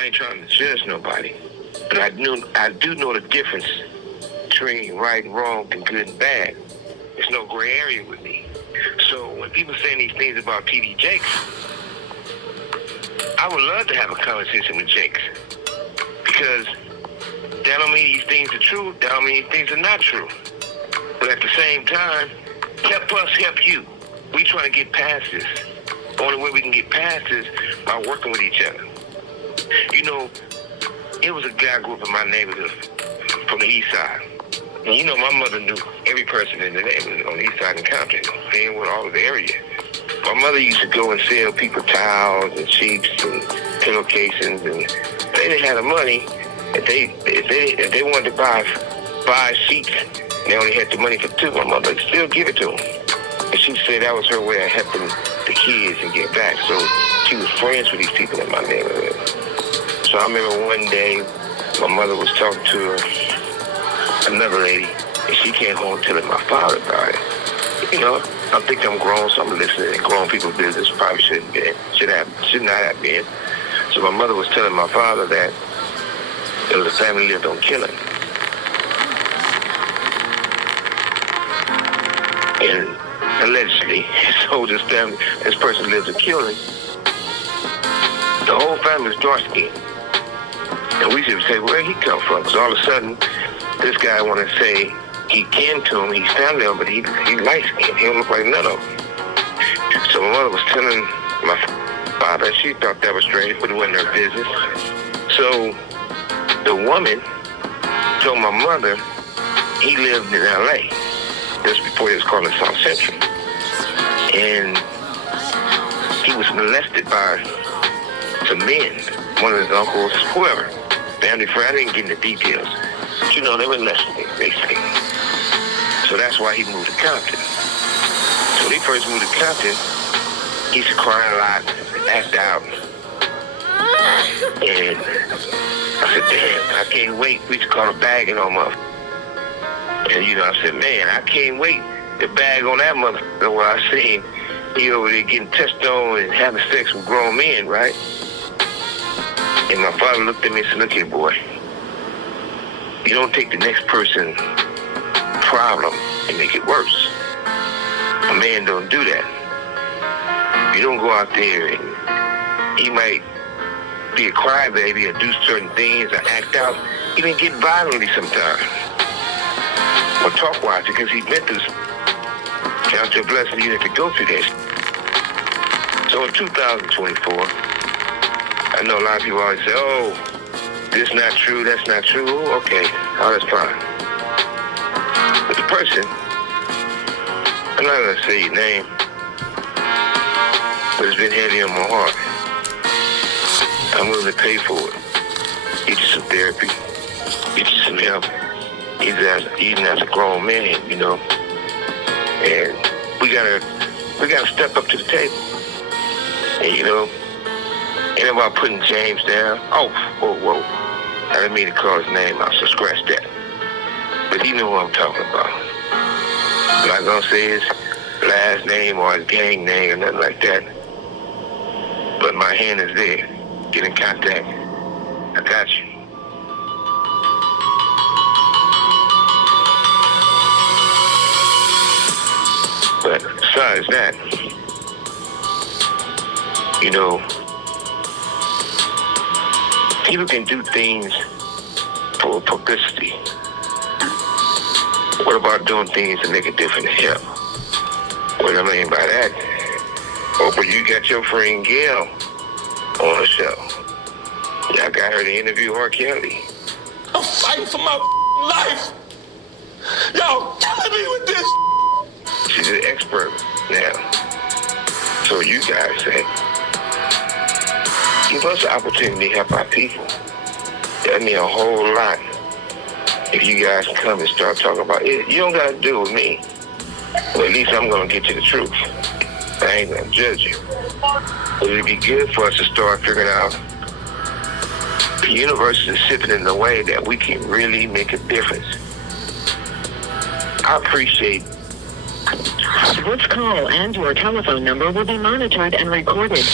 I ain't trying to judge nobody. But I do know the difference between right and wrong and good and bad. There's no gray area with me. So when people saying these things about T.D. Jakes, I would love to have a conversation with Jakes. Because that don't mean these things are true. That don't mean these things are not true. But at the same time, help us help you. We trying to get past this. The only way we can get past this by working with each other. You know, it was a guy grew up in my neighborhood from the east side. And you know, my mother knew every person in the neighborhood on the east side of Compton, staying with all of the area. My mother used to go and sell people towels and sheets and pillowcases, and they didn't have the money. If they wanted to buy sheets, they only had the money for two. My mother would still give it to them. And she said that was her way of helping the kids and get back. So she was friends with these people in my neighborhood. So I remember one day, my mother was talking to another lady, and she came home telling my father about it. You know, I think I'm grown, so I'm listening. Grown people business probably should not have been. So my mother was telling my father that there was a family lived on killing. And allegedly, he told this person lives in killing. The whole family's dark skinned. And we should say, where'd he come from? Because all of a sudden, this guy want to say he kin to him, he's family, but he light skinned. He don't look like none of them. So my mother was telling my father, she thought that was strange, but it wasn't her business. So the woman told my mother he lived in L.A. just before he was called South Central. And he was molested by some men, one of his uncles, whoever. Family friend, I didn't get into details. But you know, they were molesting him, basically. So that's why he moved to Compton. So when he first moved to Compton, he used to cry a lot, act out. And I said, damn, I can't wait. We used to call a bagging on motherfucker. And you know, I said, man, I can't wait to bag on that motherfucker where I seen he over there getting touched on and having sex with grown men, right? And my father looked at me and said, look here, boy. You don't take the next person's problem and make it worse. A man don't do that. You don't go out there and he might be a crybaby or do certain things or act out, even get violently sometimes. Or talk wise because he's been through count your blessing you have to go through this. So in 2024, I know a lot of people always say, oh, this not true, that's not true. Oh, okay, oh, that's fine. But the person, I'm not going to say your name, but it's been heavy on my heart. I'm willing to pay for it. Get you some therapy, get you some help, even as a grown man, you know. And we gotta step up to the table. And you know, ain't about putting James down. Oh, whoa. I didn't mean to call his name out, so scratch that. But he knew what I'm talking about. I'm not gonna say his last name or his gang name or nothing like that. But my hand is there. Get in contact. I got you. But besides that, you know, people can do things for publicity. What about doing things to make a difference and help? What I mean by that, but you got your friend Gail on the show. Y'all got her to interview R. Kelly. I'm fighting for my life. Y'all killing me with this. She's an expert now. So you guys say, give us an opportunity to help our people. That means a whole lot. If you guys come and start talking about it, you don't got to do it with me. But at least I'm going to get you the truth. I ain't going to judge you. But it'd be good for us to start figuring out the universe is shifting in a way that we can really make a difference. I appreciate this call and your telephone number will be monitored and recorded.